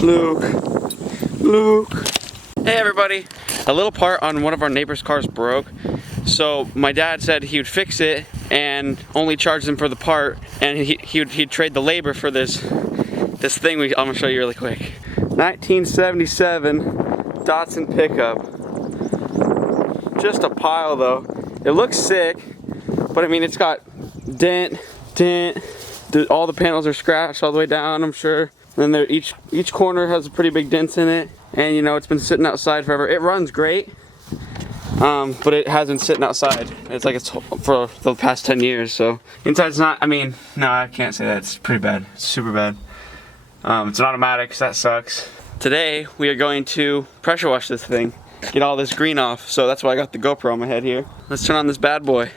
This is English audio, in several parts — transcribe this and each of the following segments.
Luke. Hey everybody. A little part on one of our neighbor's cars broke. So my dad said he would fix it and only charge them for the part, and he'd trade the labor for this thing I'm gonna show you really quick. 1977 Datsun Pickup. Just a pile though. It looks sick, but I mean it's got dent. All the panels are scratched all the way down, I'm sure. And then each corner has a pretty big dents in it, and you know it's been sitting outside forever. It runs great. But it has been sitting outside. It's like it's for the past 10 years, so inside's not, I mean, no, I can't say that. It's pretty bad. It's super bad. It's an automatic, so that sucks. Today, we are going to pressure wash this thing, get all this green off, so that's why I got the GoPro on my head here. Let's turn on this bad boy.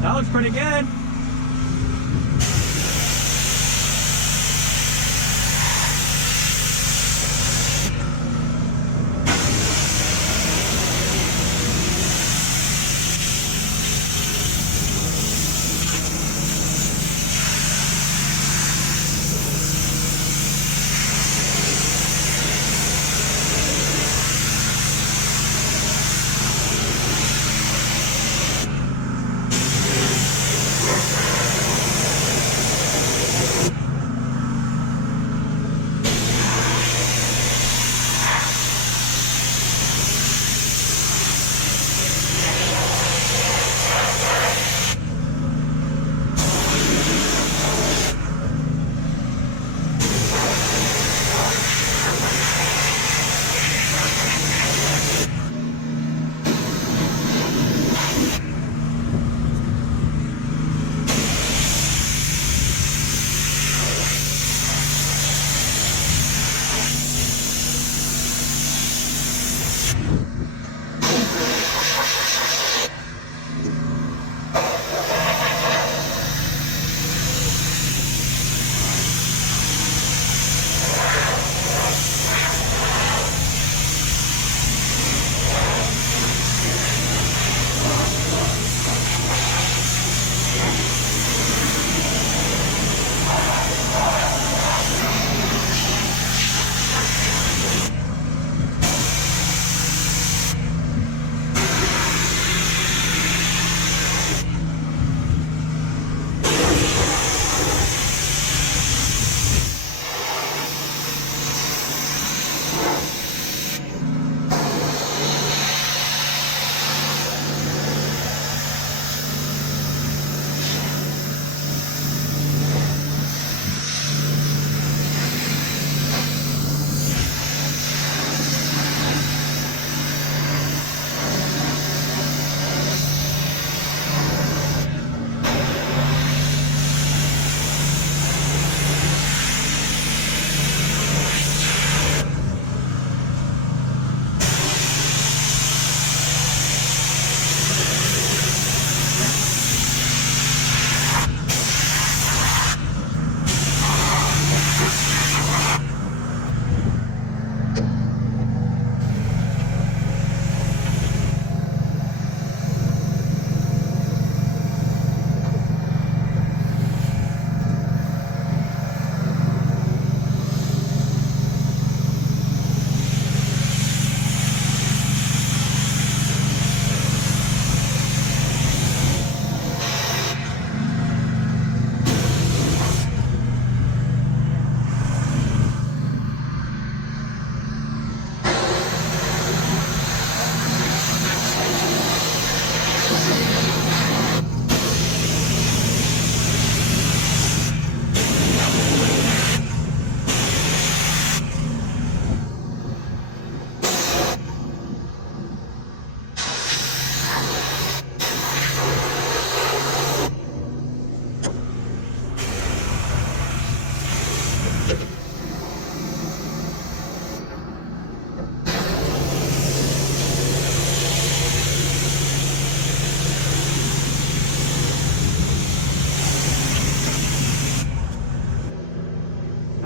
That looks pretty good.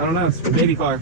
I don't know. It's a baby car.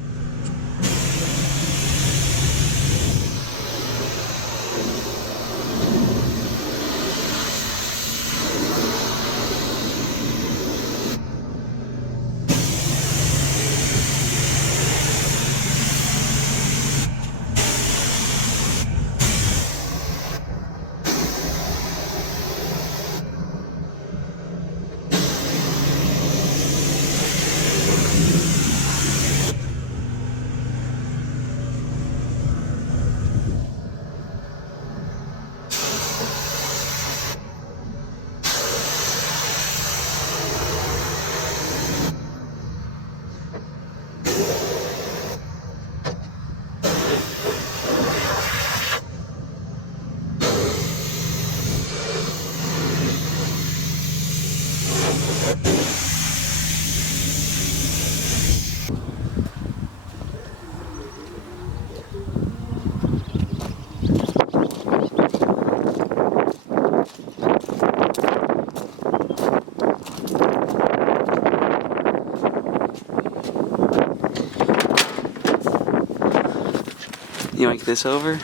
You want this over?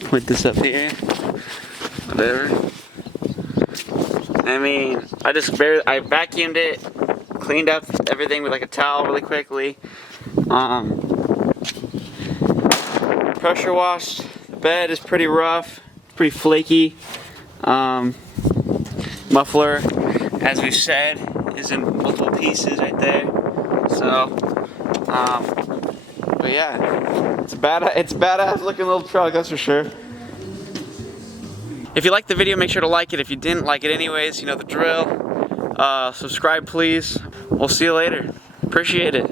Put this up here? Whatever. I mean, I vacuumed it, cleaned up everything with like a towel really quickly. Pressure washed. The bed is pretty rough, pretty flaky. Muffler, as we've said, is in multiple pieces right there. So, but yeah, it's a badass looking little truck, that's for sure. If you liked the video, make sure to like it. If you didn't like it anyways, you know the drill. Subscribe please. We'll see you later. Appreciate it.